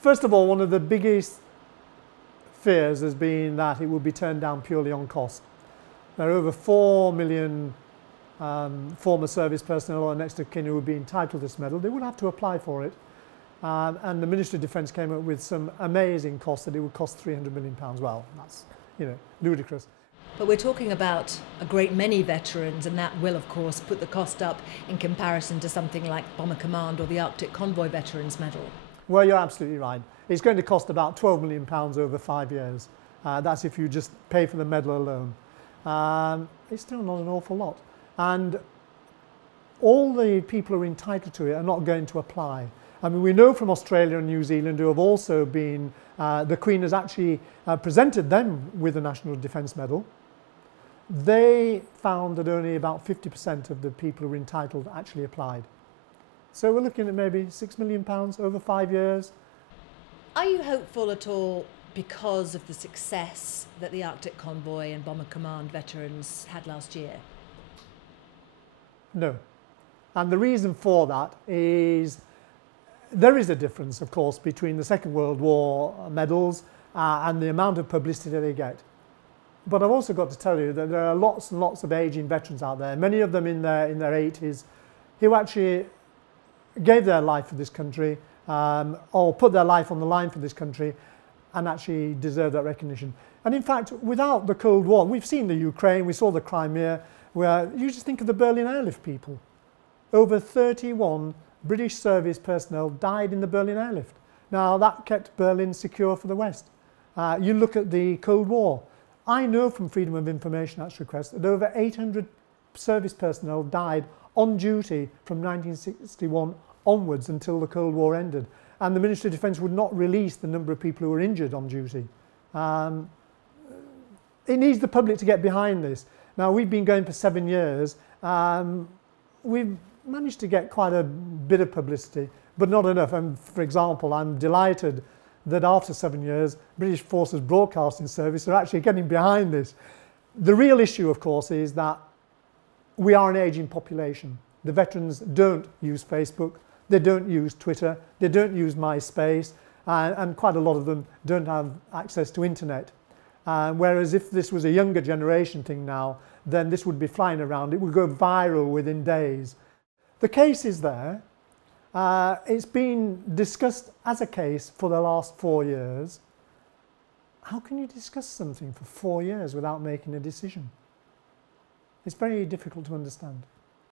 First of all, one of the biggest fears has been that it would be turned down purely on cost. There are over 4 million former service personnel or next of kin who would be entitled to this medal. They would have to apply for it. And the Ministry of Defence came up with some amazing costs that it would cost £300 million. Well, that's, ludicrous. But we're talking about a great many veterans, and that will, of course, put the cost up in comparison to something like Bomber Command or the Arctic Convoy Veterans Medal. Well, you're absolutely right. It's going to cost about £12 million over 5 years. That's if you just pay for the medal alone. It's still not an awful lot. And all the people who are entitled to it are not going to apply. I mean, we know from Australia and New Zealand, who have also been, the Queen has actually presented them with the National Defence Medal. They found that only about 50% of the people who were entitled actually applied. So we're looking at maybe £6 million over 5 years. Are you hopeful at all because of the success that the Arctic Convoy and Bomber Command veterans had last year? No. And the reason for that is there is a difference, of course, between the Second World War medals and the amount of publicity they get. But I've also got to tell you that there are lots and lots of ageing veterans out there, many of them in their 80s, who actually gave their life for this country or put their life on the line for this country and actually deserve that recognition. And in fact, without the Cold War, we've seen the Ukraine, we saw the Crimea, where you just think of the Berlin airlift people. Over 31 British service personnel died in the Berlin airlift. Now, that kept Berlin secure for the West. You look at the Cold War. I know from Freedom of Information Act's request that over 800 service personnel died on duty from 1961 onwards until the Cold War ended. And the Ministry of Defence would not release the number of people who were injured on duty. It needs the public to get behind this. Now, we've been going for 7 years. We've managed to get quite a bit of publicity, but not enough. And for example, I'm delighted that after 7 years, British Forces Broadcasting Service are actually getting behind this. The real issue, of course, is that we are an ageing population. The veterans don't use Facebook, they don't use Twitter, they don't use MySpace, and quite a lot of them don't have access to internet. Whereas if this was a younger generation thing now, then this would be flying around. It would go viral within days. The case is there. It's been discussed as a case for the last 4 years. How can you discuss something for 4 years without making a decision? It's very difficult to understand.